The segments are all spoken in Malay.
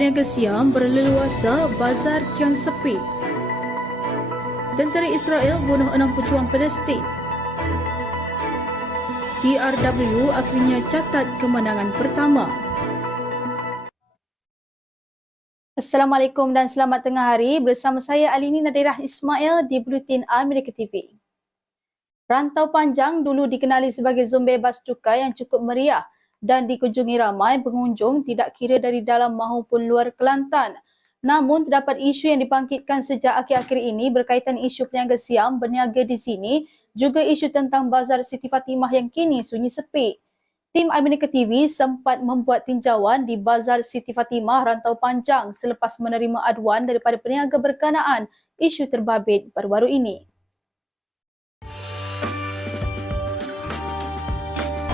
Peniaga Siam berleluasa, bazar kian sepi. Tentera Israel bunuh 6 pejuang Palestin. DRW akhirnya catat kemenangan pertama. Assalamualaikum dan selamat tengah hari. Bersama saya Alini Nadirah Ismail di Buletin Amerika TV. Rantau Panjang dulu dikenali sebagai zon bebas cukai yang cukup meriah dan dikunjungi ramai pengunjung tidak kira dari dalam maupun luar Kelantan. Namun terdapat isu yang dibangkitkan sejak akhir-akhir ini berkaitan isu peniaga Siam berniaga di sini, juga isu tentang Bazar Siti Fatimah yang kini sunyi sepi. Tim Amerika TV sempat membuat tinjauan di Bazar Siti Fatimah Rantau Panjang selepas menerima aduan daripada peniaga berkenaan isu terbabit baru-baru ini.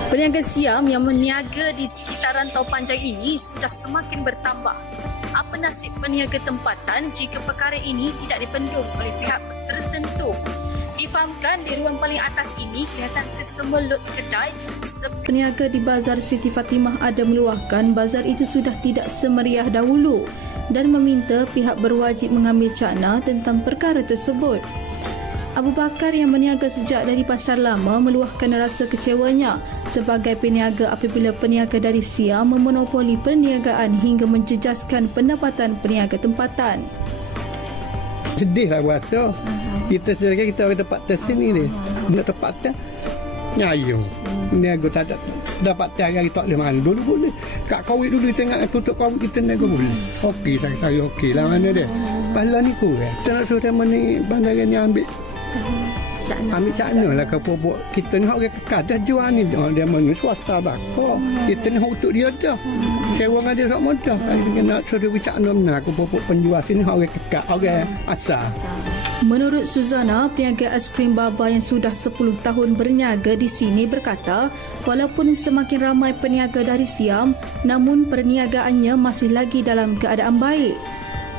Peniaga Siam yang berniaga di sekitar Rantau Panjang ini sudah semakin bertambah. Apa nasib peniaga tempatan jika perkara ini tidak dipendung oleh pihak tertentu? Difahamkan di ruang paling atas ini kelihatan kesemelut kedai. Peniaga di Bazar Siti Fatimah ada meluahkan bazar itu sudah tidak semeriah dahulu dan meminta pihak berwajib mengambil cakna tentang perkara tersebut. Abu Bakar yang berniaga sejak dari Pasar Lama meluahkan rasa kecewanya sebagai peniaga apabila peniaga dari Siam memonopoli perniagaan hingga menjejaskan pendapatan peniaga tempatan. Sedih lah rasa. Kita sendiri kita orang tempat tersini ni. Nak tempatan nyayu. Niaga tak dapat tiap hari tak boleh mandul boleh. Kak kawit dulu tengok tutup kawit kita niaga boleh. Okey saya okey lah mana dia. Pahala ni kurang. Kita nak suruh mana bandaran yang ambil ambil cakna lah ke pupuk kita ni orang kekal dah jual ni dia mana swasta bakar kita ni untuk dia dah sewa dengan dia tak mudah kita nak suruh cakna benar ke pupuk penjual sini orang kekal orang asal. Menurut Suzana, peniaga aiskrim Baba yang sudah 10 tahun berniaga di sini berkata walaupun semakin ramai peniaga dari Siam namun perniagaannya masih lagi dalam keadaan baik.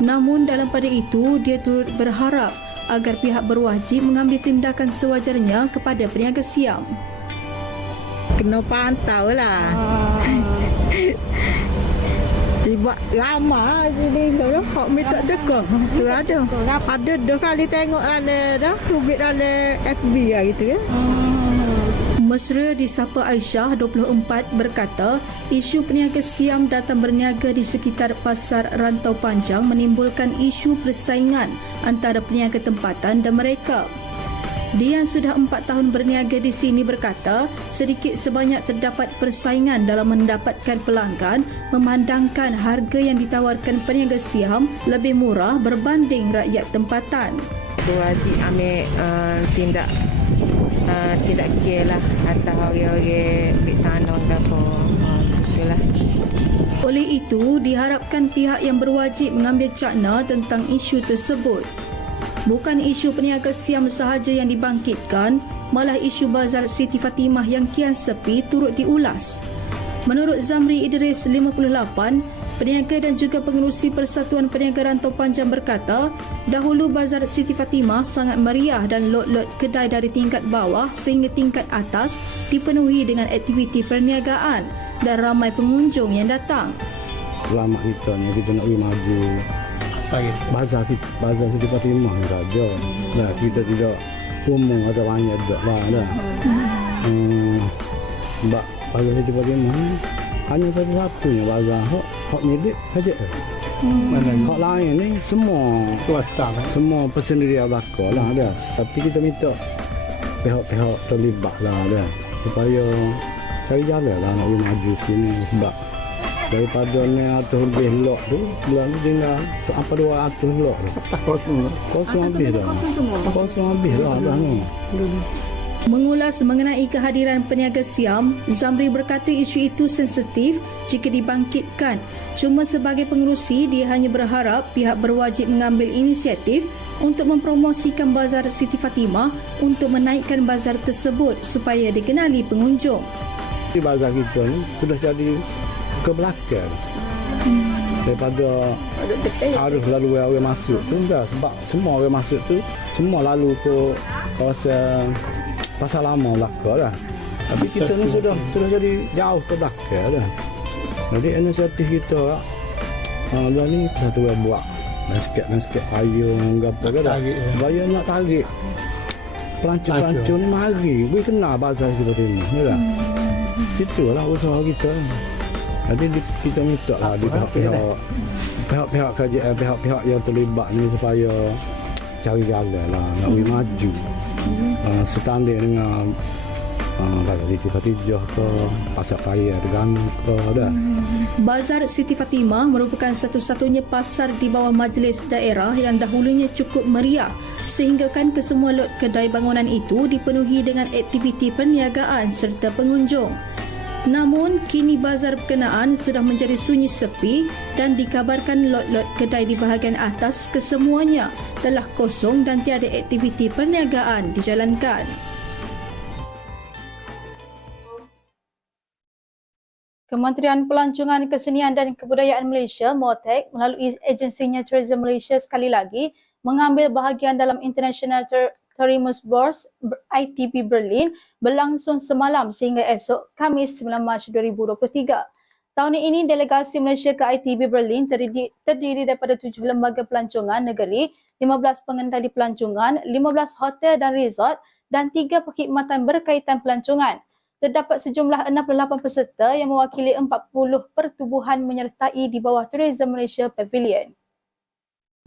Namun dalam pada itu dia turut berharap agar pihak berwajib mengambil tindakan sewajarnya kepada peniaga Siam. Kena pantau lah. Tiba lama jadi dah hak minta dekong. Tu ada. Ada dah kali tengok ada dah tubik dalam FB lah gitu ya. Mesra disapa Aisyah 24 berkata isu peniaga Siam datang berniaga di sekitar Pasar Rantau Panjang menimbulkan isu persaingan antara peniaga tempatan dan mereka. Dia yang sudah 4 tahun berniaga di sini berkata sedikit sebanyak terdapat persaingan dalam mendapatkan pelanggan memandangkan harga yang ditawarkan peniaga Siam lebih murah berbanding rakyat tempatan. Wajib ambil tidak kira lah atas orang-orang di sana ke apa. Itulah. Oleh itu, diharapkan pihak yang berwajib mengambil cakna tentang isu tersebut. Bukan isu peniaga Siam sahaja yang dibangkitkan, malah isu Bazar Siti Fatimah yang kian sepi turut diulas. Menurut Zamri Idris 58, peniaga dan juga pengerusi Persatuan Peniaga Rantau Panjang berkata, dahulu Bazar Siti Fatimah sangat meriah dan lot-lot kedai dari tingkat bawah sehingga tingkat atas dipenuhi dengan aktiviti perniagaan dan ramai pengunjung yang datang. Lama kita ni kita nak pergi maju Bazar Siti Fatimah ni saja. Nah, kita tidak umum ada banyak dak lah. Mbak Bazar Siti Fatimah ni hanya satu-satunya bazar hak milik saja. Hak lain ni semua swasta, semua persendirian bakar lah dia. Tapi kita minta pihak-pihak terlibat lah dia supaya cari jalan lah nak maju sini sebab daripada ni atas lebih lok tu bulan tu tinggal apa 200 lok tu kosong habis dah kosong habis lah ni. Mengulas mengenai kehadiran peniaga Siam, Zamri berkata isu itu sensitif jika dibangkitkan. Cuma sebagai pengerusi, dia hanya berharap pihak berwajib mengambil inisiatif untuk mempromosikan Bazar Siti Fatimah untuk menaikkan bazar tersebut supaya dikenali pengunjung. Di bazar kita ni sudah jadi ke belakang. Daripada harus lalu orang masuk tu dah sebab semua orang masuk tu semua lalu ke kawasan Pasar Lama belakang dah. Tapi kita ni sudah jadi jauh ke belakang dah. Jadi inisiatif kita Dia ni satu orang buat sikit payung gapo ke dah. Tarik, ya. Bayar nak tarik. Pelancong ni mari. Boleh kenal bazar kita ni. Ya tak? Itulah usaha kita. Jadi kita minta lah di pihak-pihak kerajaan, pihak-pihak yang terlibat ni supaya cari jalan lah nak boleh maju. Setanding dengan Siti Fatimah ke Pasar Kaya Terengganu ke dah. Bazar Siti Fatimah merupakan satu-satunya pasar di bawah majlis daerah yang dahulunya cukup meriah sehinggakan kesemua lot kedai bangunan itu dipenuhi dengan aktiviti perniagaan serta pengunjung. Namun, kini bazar berkenaan sudah menjadi sunyi sepi dan dikabarkan lot-lot kedai di bahagian atas kesemuanya telah kosong dan tiada aktiviti perniagaan dijalankan. Kementerian Pelancongan Kesenian dan Kebudayaan Malaysia (MOTEK) melalui agensinya Tourism Malaysia sekali lagi mengambil bahagian dalam International Tourismusbeurs ITB Berlin berlangsung semalam sehingga esok Khamis 9 Mac 2023. Tahun ini delegasi Malaysia ke ITB Berlin terdiri daripada 7 lembaga pelancongan negeri, 15 pengendali pelancongan, 15 hotel dan resort dan 3 perkhidmatan berkaitan pelancongan. Terdapat sejumlah 68 peserta yang mewakili 40 pertubuhan menyertai di bawah Tourism Malaysia Pavilion.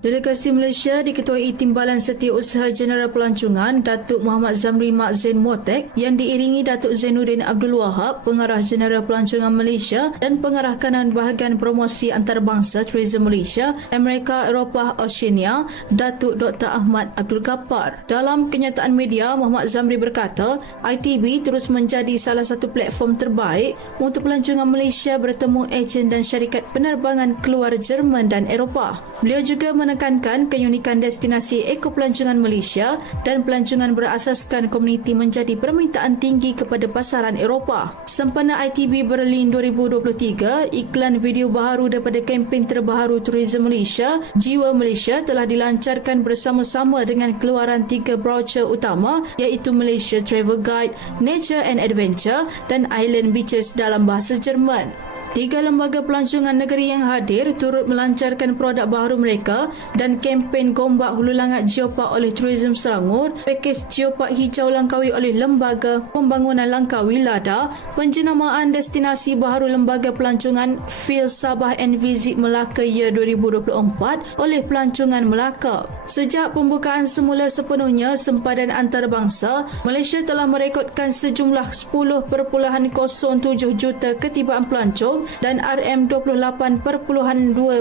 Delegasi Malaysia diketuai Timbalan Setiausaha Jeneral Pelancongan Datuk Muhammad Zamri Mak Zain MOTEK yang diiringi Datuk Zainuddin Abdul Wahab, Pengarah Jeneral Pelancongan Malaysia dan Pengarah Kanan Bahagian Promosi Antarabangsa Tourism Malaysia, Amerika, Eropah, Oceania, Datuk Dr. Ahmad Abdul Ghaffar. Dalam kenyataan media, Muhammad Zamri berkata, ITB terus menjadi salah satu platform terbaik untuk pelancongan Malaysia bertemu ejen dan syarikat penerbangan keluar Jerman dan Eropah. Beliau juga menekankan keunikan destinasi ekopelancongan Malaysia dan pelancongan berasaskan komuniti menjadi permintaan tinggi kepada pasaran Eropah. Sempena ITB Berlin 2023, iklan video baharu daripada kempen terbaharu Tourism Malaysia, Jiwa Malaysia telah dilancarkan bersama-sama dengan keluaran 3 brochure utama iaitu Malaysia Travel Guide, Nature and Adventure dan Island Beaches dalam bahasa Jerman. 3 lembaga pelancongan negeri yang hadir turut melancarkan produk baharu mereka dan kempen Gombak Hulu Langat Geopark oleh Tourism Selangor, pakej Geopark Hijau Langkawi oleh Lembaga Pembangunan Langkawi LADA, penjenamaan destinasi baharu lembaga pelancongan Feel Sabah and Visit Melaka Year 2024 oleh Pelancongan Melaka. Sejak pembukaan semula sepenuhnya sempadan antarabangsa, Malaysia telah merekodkan sejumlah 10.07 juta ketibaan pelancong dan RM28.2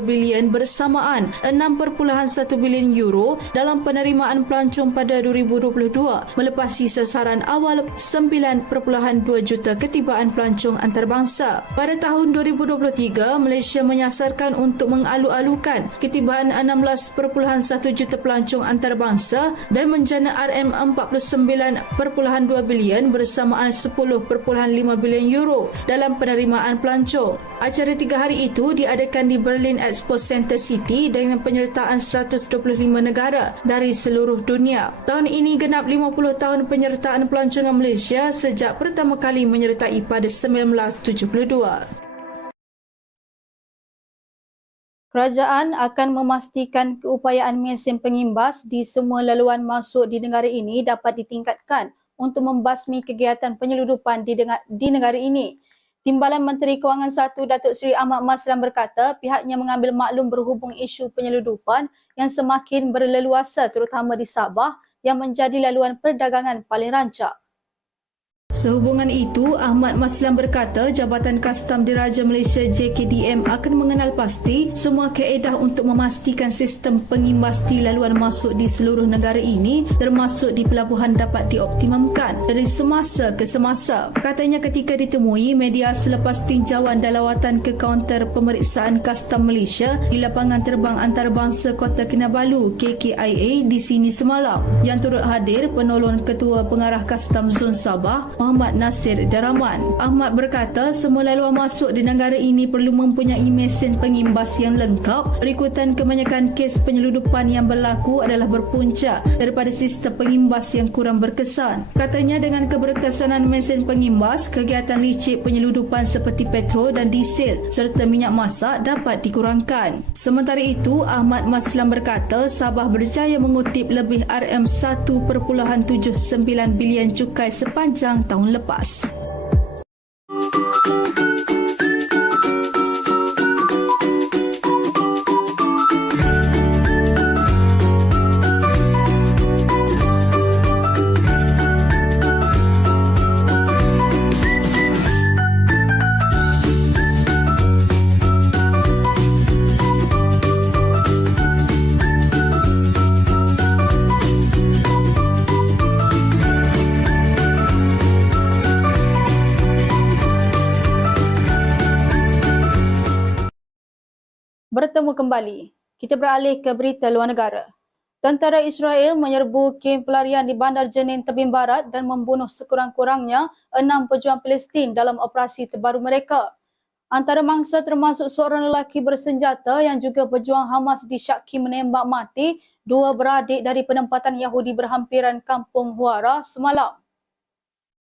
bilion bersamaan 6.1 bilion euro dalam penerimaan pelancong pada 2022 melepasi sasaran awal 9.2 juta ketibaan pelancong antarabangsa. Pada tahun 2023, Malaysia menyasarkan untuk mengalu-alukan ketibaan 16.1 juta pelancong antarabangsa dan menjana RM49.2 bilion bersamaan 10.5 bilion euro dalam penerimaan pelancong. Acara 3 hari itu diadakan di Berlin Expo Center City dengan penyertaan 125 negara dari seluruh dunia. Tahun ini genap 50 tahun penyertaan pelancongan Malaysia sejak pertama kali menyertai pada 1972. Kerajaan akan memastikan keupayaan mesin pengimbas di semua laluan masuk di negara ini dapat ditingkatkan untuk membasmi kegiatan penyeludupan di negara ini. Timbalan Menteri Kewangan 1 Datuk Seri Ahmad Maslan berkata pihaknya mengambil maklum berhubung isu penyeludupan yang semakin berleluasa terutama di Sabah yang menjadi laluan perdagangan paling rancak. Sehubungan itu, Ahmad Maslan berkata Jabatan Kastam Diraja Malaysia JKDM akan mengenal pasti semua kaedah untuk memastikan sistem pengimbas di laluan masuk di seluruh negara ini termasuk di pelabuhan dapat dioptimumkan dari semasa ke semasa. Katanya ketika ditemui media selepas tinjauan dan lawatan ke kaunter pemeriksaan Kastam Malaysia di lapangan terbang antarabangsa Kota Kinabalu KKIA di sini semalam. Yang turut hadir penolong Ketua Pengarah Kastam Zon Sabah Muhammad Nasir Daraman. Ahmad berkata semua laluan masuk di negara ini perlu mempunyai mesin pengimbas yang lengkap. Berikutan kebanyakan kes penyeludupan yang berlaku adalah berpunca daripada sistem pengimbas yang kurang berkesan. Katanya dengan keberkesanan mesin pengimbas, kegiatan licik penyeludupan seperti petrol dan diesel serta minyak masak dapat dikurangkan. Sementara itu, Ahmad Maslam berkata Sabah berjaya mengutip lebih RM1.79 bilion cukai sepanjang tahun lepas. Bertemu kembali. Kita beralih ke berita luar negara. Tentera Israel menyerbu kem pelarian di Bandar Jenin Tebing Barat dan membunuh sekurang-kurangnya 6 pejuang Palestin dalam operasi terbaru mereka. Antara mangsa termasuk seorang lelaki bersenjata yang juga pejuang Hamas disyaki menembak mati 2 beradik dari penempatan Yahudi berhampiran Kampung Huara semalam.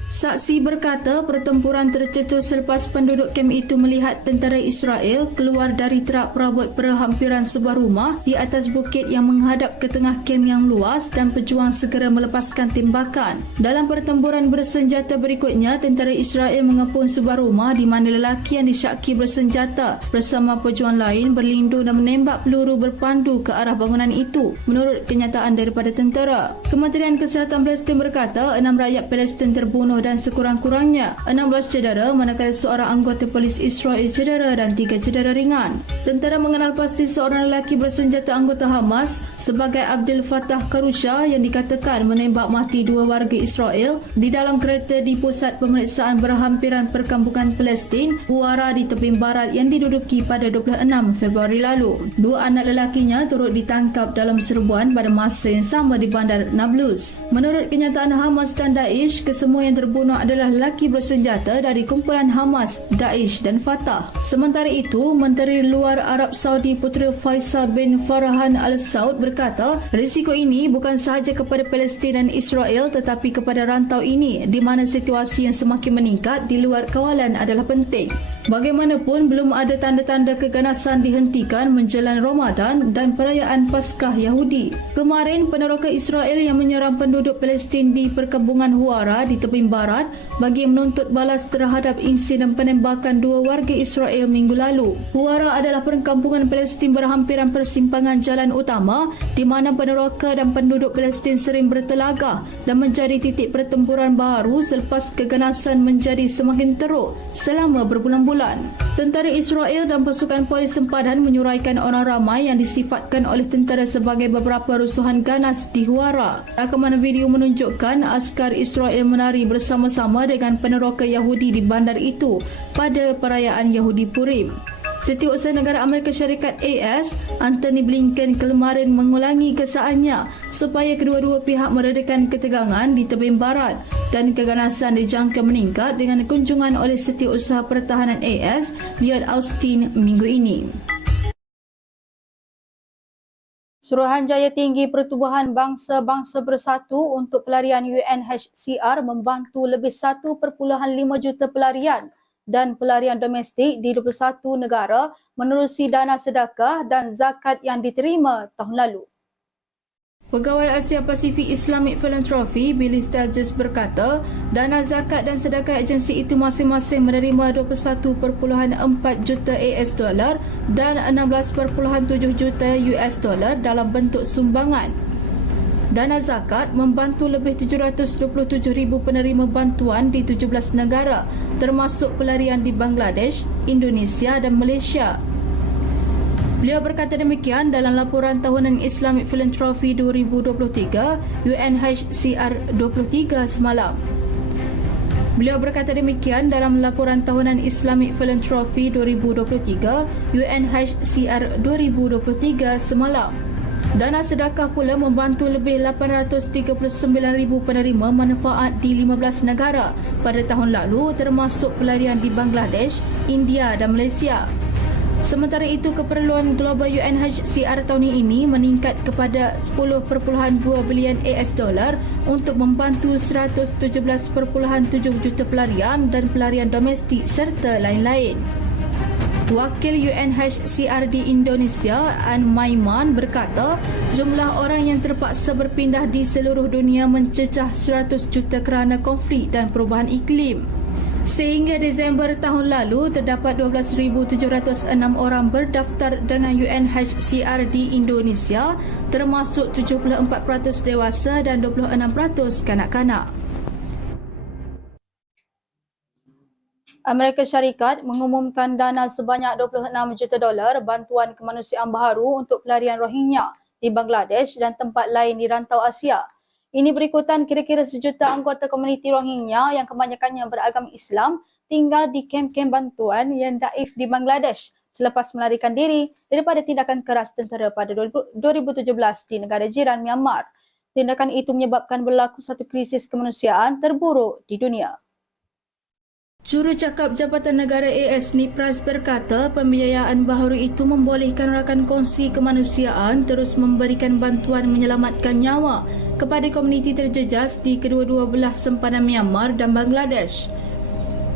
Saksi berkata pertempuran tercetus selepas penduduk kem itu melihat tentera Israel keluar dari truk perabot berhampiran sebuah rumah di atas bukit yang menghadap ke tengah kem yang luas dan pejuang segera melepaskan tembakan. Dalam pertempuran bersenjata berikutnya, tentera Israel mengepung sebuah rumah di mana lelaki yang disyaki bersenjata bersama pejuang lain berlindung dan menembak peluru berpandu ke arah bangunan itu, menurut kenyataan daripada tentera. Kementerian Kesihatan Palestin berkata 6 rakyat Palestin terbunuh dan sekurang-kurangnya 16 cedera, manakala seorang anggota polis Israel cedera dan 3 cedera ringan. Tentera mengenal pasti seorang lelaki bersenjata anggota Hamas sebagai Abdul Fattah Karusha yang dikatakan menembak mati 2 warga Israel di dalam kereta di pusat pemeriksaan berhampiran perkampungan Palestin Huara di Tebing Barat yang diduduki pada 26 Februari lalu. 2 anak lelakinya turut ditangkap dalam serbuan pada masa yang sama di Bandar Nablus. Menurut kenyataan Hamas dan Daesh, kesemua yang terbunuh adalah lelaki bersenjata dari kumpulan Hamas, Daesh dan Fatah. Sementara itu, Menteri Luar Arab Saudi Putera Faisal bin Farhan Al Saud berkata, risiko ini bukan sahaja kepada Palestin dan Israel tetapi kepada rantau ini di mana situasi yang semakin meningkat di luar kawalan adalah penting. Bagaimanapun, belum ada tanda-tanda keganasan dihentikan menjelang Ramadan dan perayaan Paskah Yahudi. Kemarin, peneroka Israel yang menyerang penduduk Palestin di perkabungan Huara di Tebing Barat bagi menuntut balas terhadap insiden penembakan 2 warga Israel minggu lalu. Huara adalah perkampungan Palestin berhampiran persimpangan jalan utama di mana peneroka dan penduduk Palestin sering bertelagah dan menjadi titik pertempuran baru selepas keganasan menjadi semakin teruk selama berbulan-bulan. Tentera Israel dan pasukan polis sempadan menyuraikan orang ramai yang disifatkan oleh tentera sebagai beberapa rusuhan ganas di Huara. Rakaman video menunjukkan askar Israel menari bersama-sama dengan peneroka Yahudi di bandar itu pada perayaan Yahudi Purim. Setiausaha Negara Amerika Syarikat AS, Antony Blinken kemarin mengulangi kesaannya supaya kedua-dua pihak meredakan ketegangan di Tebing Barat dan keganasan dijangka meningkat dengan kunjungan oleh Setiausaha Pertahanan AS, Lloyd Austin minggu ini. Suruhanjaya Tinggi Pertubuhan Bangsa-Bangsa Bersatu untuk Pelarian UNHCR membantu lebih 1.5 juta pelarian dan pelarian domestik di 21 negara menerusi dana sedekah dan zakat yang diterima tahun lalu. Pegawai Asia Pasifik Islamic Philanthropy, Billy Stelges berkata, dana zakat dan sedekah agensi itu masing-masing menerima 21.4 juta US dolar dan 16.7 juta US dolar dalam bentuk sumbangan. Dana zakat membantu lebih 727,000 penerima bantuan di 17 negara, termasuk pelarian di Bangladesh, Indonesia dan Malaysia. Beliau berkata demikian dalam laporan tahunan Islamic Philanthropy 2023 UNHCR 23 semalam. Beliau berkata demikian dalam laporan tahunan Islamic Philanthropy 2023 UNHCR 2023 semalam. Dana sedekah pula membantu lebih 839,000 penerima manfaat di 15 negara pada tahun lalu, termasuk pelarian di Bangladesh, India dan Malaysia. Sementara itu, keperluan global UNHCR tahun ini meningkat kepada 10.2 bilion US dollar untuk membantu 117.7 juta pelarian dan pelarian domestik serta lain-lain. Wakil UNHCR di Indonesia, An Maiman, berkata jumlah orang yang terpaksa berpindah di seluruh dunia mencecah 100 juta kerana konflik dan perubahan iklim. Sehingga Disember tahun lalu, terdapat 12,706 orang berdaftar dengan UNHCR di Indonesia, termasuk 74% dewasa dan 26% kanak-kanak. Amerika Syarikat mengumumkan dana sebanyak 26 juta dolar bantuan kemanusiaan baharu untuk pelarian Rohingya di Bangladesh dan tempat lain di rantau Asia. Ini berikutan kira-kira 1 juta anggota komuniti Rohingya yang kebanyakannya beragama Islam tinggal di kem-kem bantuan yang daif di Bangladesh selepas melarikan diri daripada tindakan keras tentera pada 2017 di negara jiran Myanmar. Tindakan itu menyebabkan berlaku satu krisis kemanusiaan terburuk di dunia. Jurucakap Jabatan Negara AS Nipras berkata pembiayaan baharu itu membolehkan rakan kongsi kemanusiaan terus memberikan bantuan menyelamatkan nyawa kepada komuniti terjejas di kedua-dua belah sempadan Myanmar dan Bangladesh.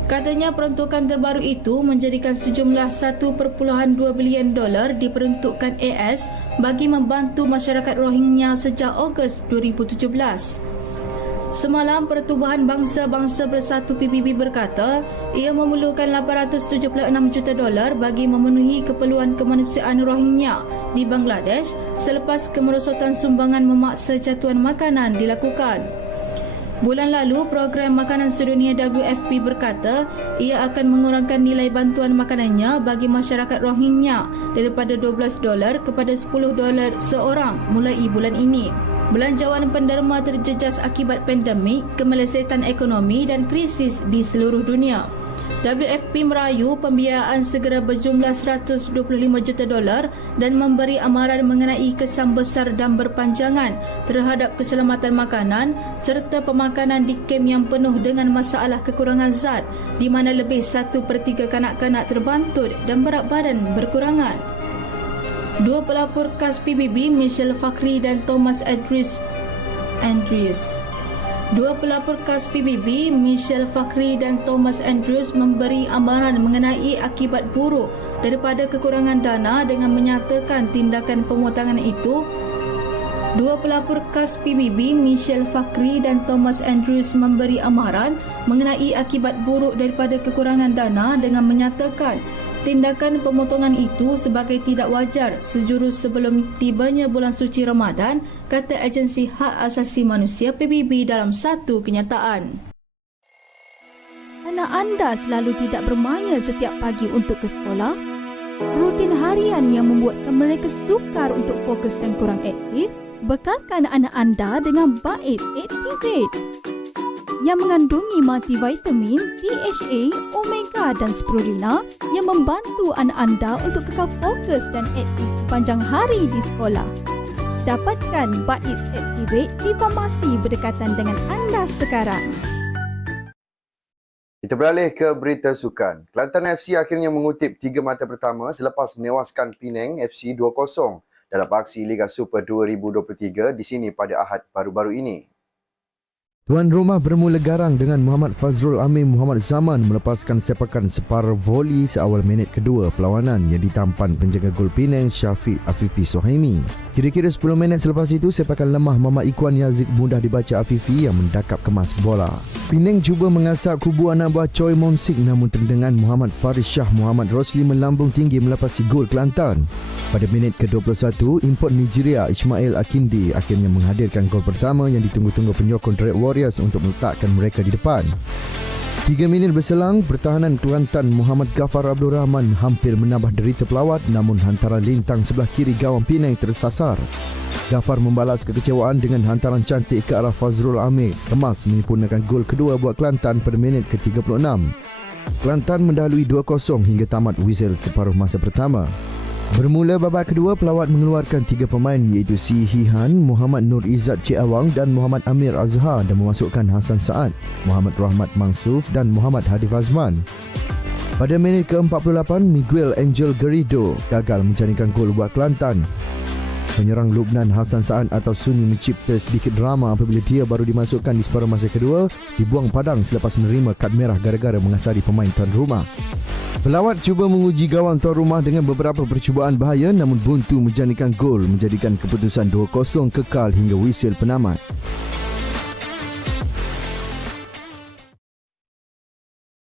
Katanya peruntukan terbaru itu menjadikan sejumlah 1.2 bilion dolar diperuntukkan AS bagi membantu masyarakat Rohingya sejak Ogos 2017. Semalam, Pertubuhan Bangsa-Bangsa Bersatu PBB berkata ia memerlukan 876 juta dolar bagi memenuhi keperluan kemanusiaan Rohingya di Bangladesh selepas kemerosotan sumbangan memaksa jatuhan makanan dilakukan. Bulan lalu, Program Makanan Sedunia WFP berkata ia akan mengurangkan nilai bantuan makanannya bagi masyarakat Rohingya daripada $12 kepada $10 seorang mulai bulan ini. Belanjawan penderma terjejas akibat pandemik, kemelesetan ekonomi dan krisis di seluruh dunia. WFP merayu pembiayaan segera berjumlah 125 juta dolar dan memberi amaran mengenai kesan besar dan berpanjangan terhadap keselamatan makanan serta pemakanan di kem yang penuh dengan masalah kekurangan zat di mana lebih 1/3 kanak-kanak terbantut dan berat badan berkurangan. Dua pelapor KAS PBB, Michelle Fakhri dan Thomas Andrews. Dua pelapor KAS PBB, Michelle Fakhri dan Thomas Andrews memberi amaran mengenai akibat buruk daripada kekurangan dana dengan menyatakan tindakan pemotongan itu. Dua pelapor KAS PBB, Michelle Fakhri dan Thomas Andrews memberi amaran mengenai akibat buruk daripada kekurangan dana dengan menyatakan tindakan pemotongan itu sebagai tidak wajar sejurus sebelum tibanya bulan suci Ramadan, kata Agensi Hak Asasi Manusia PBB dalam satu kenyataan. Anak anda selalu tidak bermaya setiap pagi untuk ke sekolah? Rutin harian yang membuatkan mereka sukar untuk fokus dan kurang aktif? Bekalkan anak anda dengan Bait Activate yang mengandungi multivitamin, DHA, omega dan spirulina yang membantu anak anda untuk kekal fokus dan aktif sepanjang hari di sekolah. Dapatkan Bait Activate di farmasi berdekatan dengan anda sekarang. Kita beralih ke berita sukan. Kelantan FC akhirnya mengutip 3 mata pertama selepas menewaskan Penang FC 2-0 dalam aksi Liga Super 2023 di sini pada Ahad baru-baru ini. Tuan rumah bermula garang dengan Muhammad Fazrul Amin Muhammad Zaman melepaskan sepakan separuh voli seawal minit kedua perlawanan yang ditampan penjaga gol Penang Syafiq Afifi Sohaimi. Kira-kira 10 minit selepas itu, sepakan lemah Muhammad Ikhwan Yazid mudah dibaca Afifi yang mendakap kemas bola. Penang cuba mengasap kubu anak buah Choi Monsik, namun tendangan Muhammad Faris Shah Muhammad Rosli melambung tinggi melepasi gol Kelantan. Pada minit ke-21, import Nigeria Ismail Akindi akhirnya menghadirkan gol pertama yang ditunggu-tunggu penyokong Red Warriors untuk meletakkan mereka di depan. 3 minit berselang, pertahanan Kelantan Muhammad Ghaffar Abdul Rahman hampir menambah derita pelawat, namun hantaran lintang sebelah kiri gawang Penang tersasar. Ghaffar membalas kekecewaan dengan hantaran cantik ke arah Fazrul Amir, kemas menyempurnakan gol kedua buat Kelantan pada minit ke-36. Kelantan mendahului 2-0 hingga tamat whistle separuh masa pertama. Bermula babak kedua, pelawat mengeluarkan 3 pemain iaitu Si Hihan, Muhammad Nur Izzat Cik Awang dan Muhammad Amir Azhar dan memasukkan Hassan Saad, Muhammad Rahmat Mangsuf dan Muhammad Hadif Azman. Pada minit ke-48, Miguel Angel Garrido gagal menjaringkan gol buat Kelantan. Penyerang Lubnan Hassan Saad atau Sunyi mencipta sedikit drama apabila dia baru dimasukkan di separuh masa kedua, dibuang padang selepas menerima kad merah gara-gara mengasari pemain tuan rumah. Pelawat cuba menguji gawang tuan rumah dengan beberapa percubaan bahaya namun buntu menjanikan gol menjadikan keputusan 2-0 kekal hingga wisil penamat.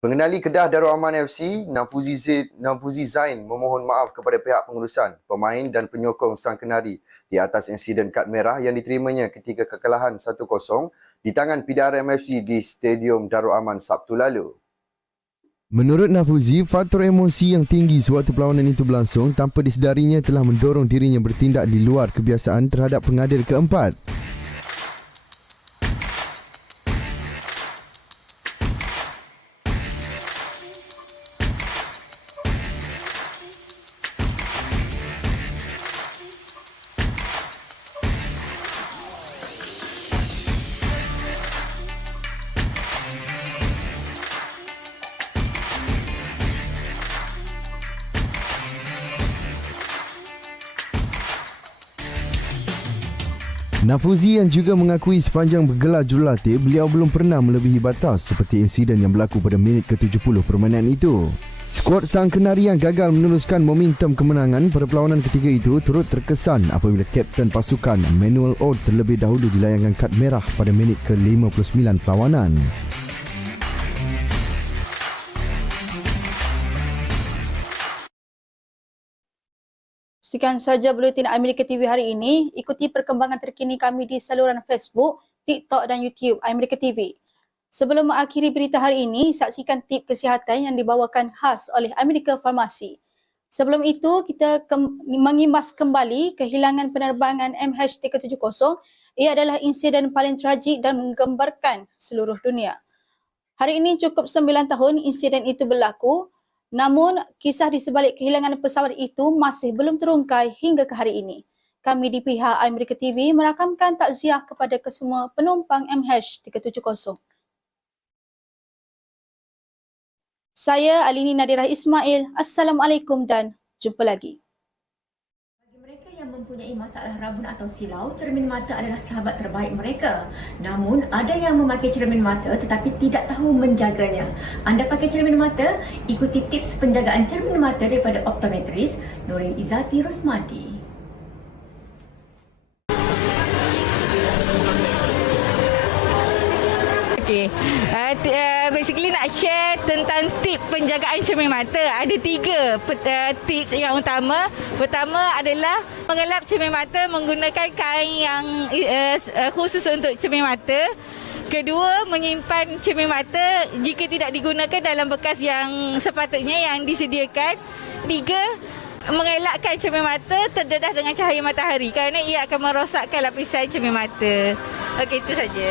Pengendali Kedah Darul Aman FC, Nafuzi Zain memohon maaf kepada pihak pengurusan, pemain dan penyokong Sang Kenari di atas insiden kad merah yang diterimanya ketika kekalahan 1-0 di tangan PDRM FC di Stadium Darul Aman Sabtu lalu. Menurut Nafuzi, faktor emosi yang tinggi sewaktu perlawanan itu berlangsung tanpa disedarinya telah mendorong dirinya bertindak di luar kebiasaan terhadap pengadil keempat. Nafuzi yang juga mengakui sepanjang bergelar jurulatih, beliau belum pernah melebihi batas seperti insiden yang berlaku pada minit ke-70 permainan itu. Skuad Sang Kenari yang gagal meneruskan momentum kemenangan pada perlawanan ketiga itu turut terkesan apabila kapten pasukan Manuel Ord terlebih dahulu dilayangkan kad merah pada minit ke-59 perlawanan. Sekian sahaja Buletin Amerika TV hari ini. Ikuti perkembangan terkini kami di saluran Facebook, TikTok dan YouTube Amerika TV. Sebelum mengakhiri berita hari ini, saksikan tip kesihatan yang dibawakan khas oleh Amerika Farmasi. Sebelum itu, kita mengimbas kembali kehilangan penerbangan MH370. Ia adalah insiden paling tragik dan menggembarkan seluruh dunia. Hari ini cukup 9 tahun insiden itu berlaku. Namun, kisah di sebalik kehilangan pesawat itu masih belum terungkai hingga ke hari ini. Kami di pihak Amerika TV merakamkan takziah kepada kesemua penumpang MH370. Saya Alini Nadirah Ismail. Assalamualaikum dan jumpa lagi. Yang mempunyai masalah rabun atau silau, cermin mata adalah sahabat terbaik mereka. Namun, ada yang memakai cermin mata tetapi tidak tahu menjaganya. Anda pakai cermin mata? Ikuti tips penjagaan cermin mata daripada optometris Nurin Izzati Rosmadi. Basically nak share tentang tip penjagaan cermin mata. Ada 3 tips yang utama. Pertama adalah mengelap cermin mata menggunakan kain yang khusus untuk cermin mata. Kedua, menyimpan cermin mata jika tidak digunakan dalam bekas yang sepatutnya yang disediakan. 3, mengelakkan cermin mata terdedah dengan cahaya matahari kerana ia akan merosakkan lapisan cermin mata. Okey, itu saja.